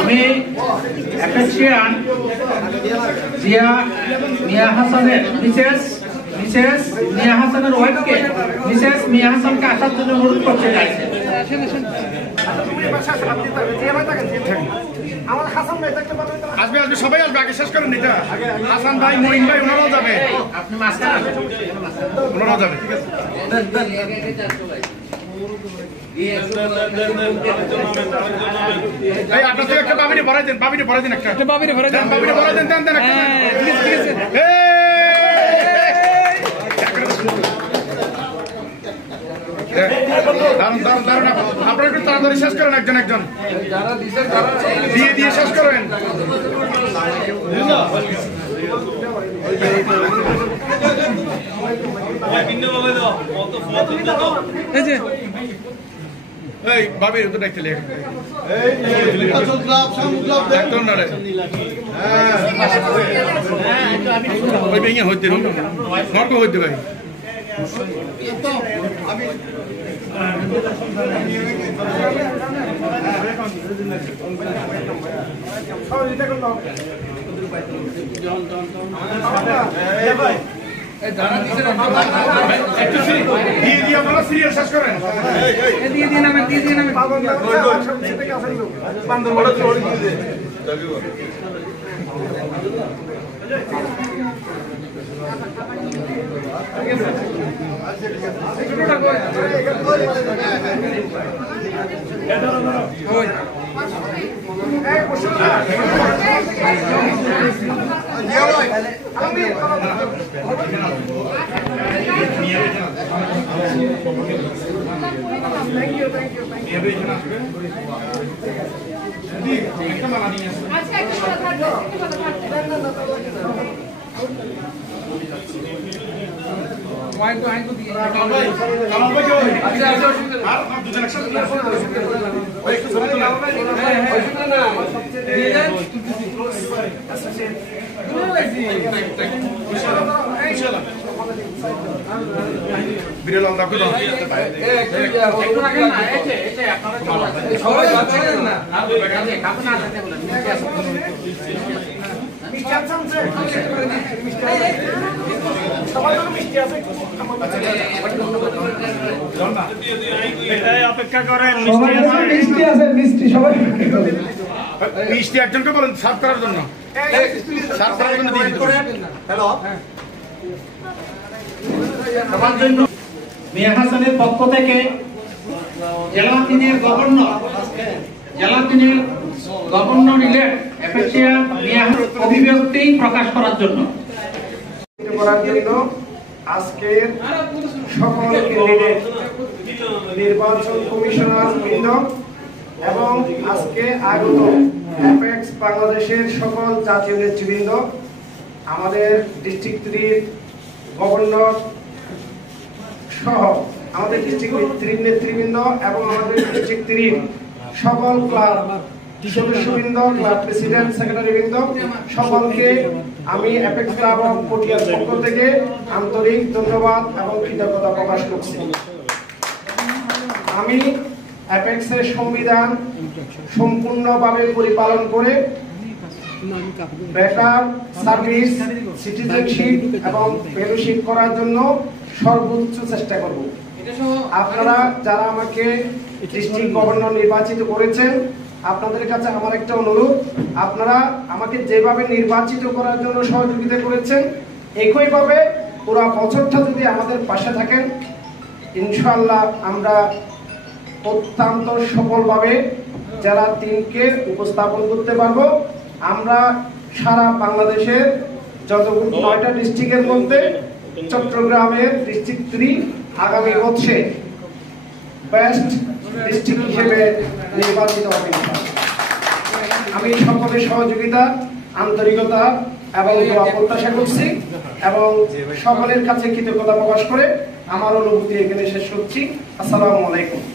আমি অ্যাপেক্সিয়ান জিয়া মিয়া হাসানের মিসেস মিয়া হাসানের ওয়াইফকে মিসেস মিয়া হাসানকে আসার জন্য অনুরোধ করতে চাইছে। আসবে আসবে সবাই আসবে, আগে শেষ করেন নিটা। হাসান ভাই, মঈন ভাই, ওনারাও যাবে, আপনি মাঝখানে ওনারাও যাবে। ঠিক আছে, এই আপনার থেকে একটা বাবিনে ভরাই দেন, বাবিনে ভরাই দেন, একটা বাবিনে ভরাই দেন, বাবিনে ভরাই দেন, দেন দেন একটা। ঠিক আছে, ঠিক আছে। দারুন দারুন দারুন, আপনারা একটু তাড়াতাড়ি শেষ করেন, একজন একজন দিয়ে দিয়ে শেষ করেন। এই বাবির তো দেখতে লেগে হইতে নর্ক হইতে ভাই। আপনারা সিরিয়াল শেষ করেন, দিয়ে দিয়ে নামেন, দিয়ে দিয়ে নামেন। বিড়াল রাখো দাও, সবাই যাচ্ছেন না, কাপড় না থাকতে বলেন অপেক্ষা করেন, মিষ্টি একজনকে বলেন সার্ভ করার জন্য, সার্ভ করার জন্য দিয়ে দিন। হ্যালো, মিয়া হাসানের পক্ষ থেকে জেলা 3-এর গভর্নর ইলেক্ট অ্যাপেক্সিয়া মিয়া অভিব্যক্তি প্রকাশ করার জন্য আজকের সকল ক্যান্ডিডেট, নির্বাচন কমিশনার বৃন্দ এবং আজকে আগত অ্যাপেক্স বাংলাদেশের সকল জাতীয় নেতৃবৃন্দ, আমাদের ডিস্ট্রিক্ট 3 গভর্নর সহ আমাদের ডিস্ট্রিক্ট নেতৃবৃন্দ এবং আমাদের ডিস্ট্রিক্ট 3 সকল ক্লাব সদস্যবৃন্দ, ক্লাব প্রেসিডেন্ট, সেক্রেটারি বৃন্দ, সকলকে আমি অ্যাপেক্স ক্লাব অফ পটিয়ার পক্ষ থেকে আন্তরিক ধন্যবাদ এবং কৃতজ্ঞতা প্রকাশ করছি। আমি অ্যাপেক্সের সংবিধান সম্পূর্ণভাবে পরিপালন করে বেটার সার্ভিস, সিটিজেনশিপ এবং ফেলোশিপ করার জন্য সর্বোচ্চ চেষ্টা করব। আপনারা যারা আমাকে ডিস্ট্রিক্ট গভর্নর নির্বাচিত করেছেন, আপনাদের কাছে আমার একটা অনুরোধ, আপনারা আমাকে যেভাবে নির্বাচিত করার জন্য সহযোগিতা করেছেন, একইভাবে পুরো বছরটা যদি আমাদের পাশে থাকেন, ইনশাআল্লাহ আমরা অত্যন্ত সফলভাবে জেলা 3কে উপস্থাপন করতে পারবো। আমরা সারা বাংলাদেশের যতগুলো 9টা ডিস্ট্রিক্টের মধ্যে চট্টগ্রামের ডিস্ট্রিক্ট 3 আগামী বছরে বেস্ট ডিস্ট্রিক্ট হিসেবে নির্বাচিত হবে। আমি সকলের সহযোগিতা, আন্তরিকতা এবং দোয়া প্রত্যাশা করছি এবং সকলের কাছে কৃতজ্ঞতা প্রকাশ করে আমার অনুভূতি এখানে শেষ করছি। আসসালামু আলাইকুম।